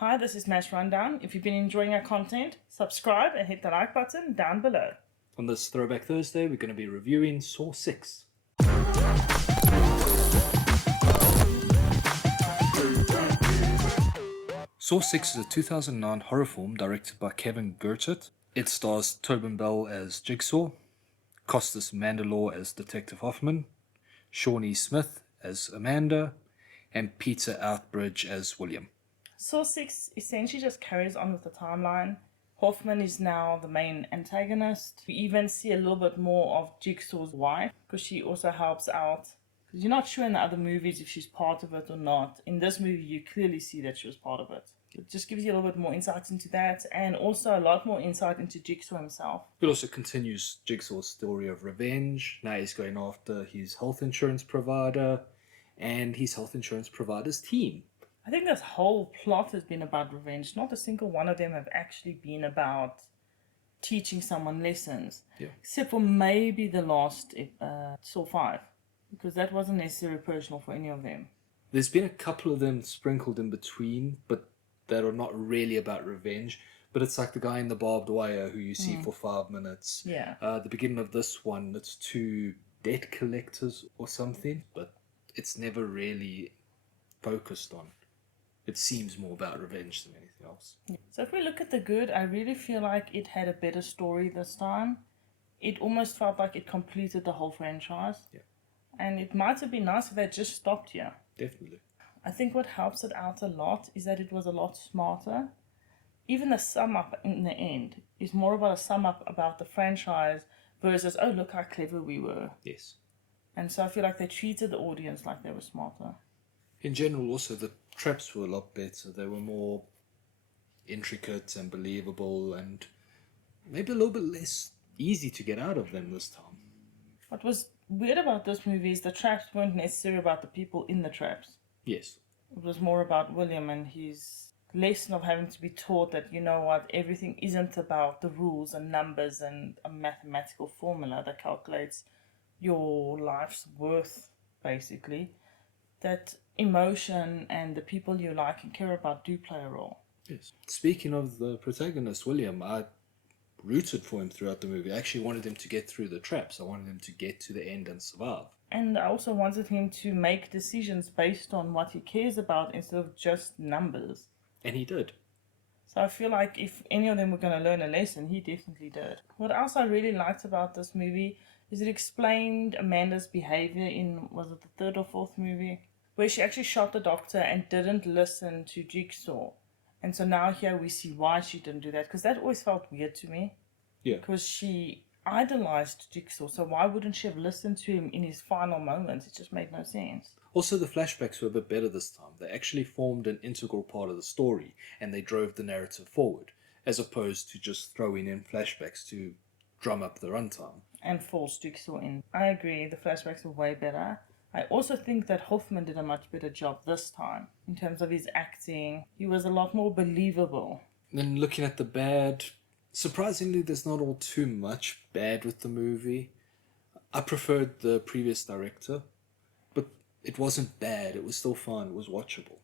Hi, this is Mash Rundown. If you've been enjoying our content, subscribe and hit the like button down below. On this Throwback Thursday, we're going to be reviewing Saw 6. Saw 6 is a 2009 horror film directed by Kevin Greutert. It stars Tobin as Jigsaw, Costas Mandylor as Detective Hoffman, Shawnee Smith as Amanda, and Peter Outbridge as William. Saw 6 essentially just carries on with the timeline. Hoffman is now the main antagonist. We even see a little bit more of Jigsaw's wife because she also helps out. Because you're not sure in the other movies if she's part of it or not. In this movie, you clearly see that she was part of it. It just gives you a little bit more insight into that, and also a lot more insight into Jigsaw himself. It also continues Jigsaw's story of revenge. Now he's going after his health insurance provider and his health insurance provider's team. I think this whole plot has been about revenge. Not a single one of them have actually been about teaching someone lessons. Yeah. Except for maybe the last Saw 5. Because that wasn't necessarily personal for any of them. There's been a couple of them sprinkled in between, but that are not really about revenge. But it's like the guy in the barbed wire who you see for 5 minutes. Yeah. The beginning of this one, it's 2 debt collectors or something, but it's never really focused on. It seems more about revenge than anything else. Yeah. So if we look at the good, I really feel like it had a better story this time. It almost felt like it completed the whole franchise. Yeah. And it might have been nice if they just stopped here. Definitely. I think what helps it out a lot is that it was a lot smarter. Even the sum up in the end is more about a sum up about the franchise versus, oh, look how clever we were. Yes. And so I feel like they treated the audience like they were smarter. In general, also, the traps were a lot better. They were more intricate and believable and maybe a little bit less easy to get out of them this time. What was weird about this movie is the traps weren't necessarily about the people in the traps. Yes. It was more about William and his lesson of having to be taught that, you know what, everything isn't about the rules and numbers and a mathematical formula that calculates your life's worth, basically. That emotion and the people you like and care about do play a role. Yes. Speaking of the protagonist, William, I rooted for him throughout the movie. I actually wanted him to get through the traps. I wanted him to get to the end and survive. And I also wanted him to make decisions based on what he cares about instead of just numbers. And he did. So I feel like if any of them were going to learn a lesson, he definitely did. What else I really liked about this movie is it explained Amanda's behavior in, was it the 3rd or 4th movie? Where she actually shot the doctor and didn't listen to Jigsaw. And so now here we see why she didn't do that. Because that always felt weird to me. Yeah. Because she idolized Jigsaw. So why wouldn't she have listened to him in his final moments? It just made no sense. Also, the flashbacks were a bit better this time. They actually formed an integral part of the story. And they drove the narrative forward. As opposed to just throwing in flashbacks to drum up the runtime. And force Jigsaw in. I agree. The flashbacks were way better. I also think that Hoffman did a much better job this time in terms of his acting. He was a lot more believable. Then looking at the bad, surprisingly, there's not all too much bad with the movie. I preferred the previous director, but it wasn't bad. It was still fun. It was watchable.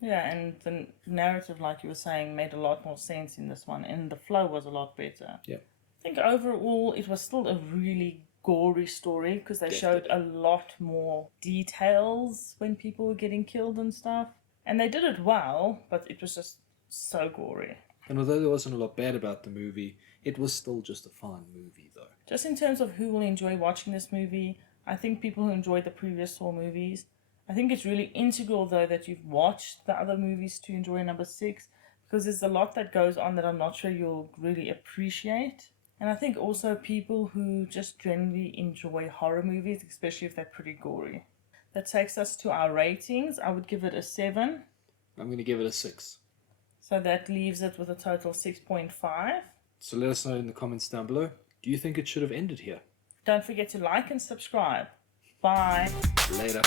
Yeah, and the narrative, like you were saying, made a lot more sense in this one, and the flow was a lot better. Yeah. I think overall it was still a really gory story because they showed a lot more details when people were getting killed and stuff. And they did it well, but it was just so gory. And although there wasn't a lot bad about the movie, it was still just a fun movie, though. Just in terms of who will enjoy watching this movie, I think people who enjoyed the previous Saw movies. I think it's really integral, though, that you've watched the other movies to enjoy number 6, because there's a lot that goes on that I'm not sure you'll really appreciate. And I think also people who just generally enjoy horror movies, especially if they're pretty gory. That takes us to our ratings. I would give it a 7. I'm going to give it a 6. So that leaves it with a total of 6.5. So let us know in the comments down below. Do you think it should have ended here? Don't forget to like and subscribe. Bye. Later.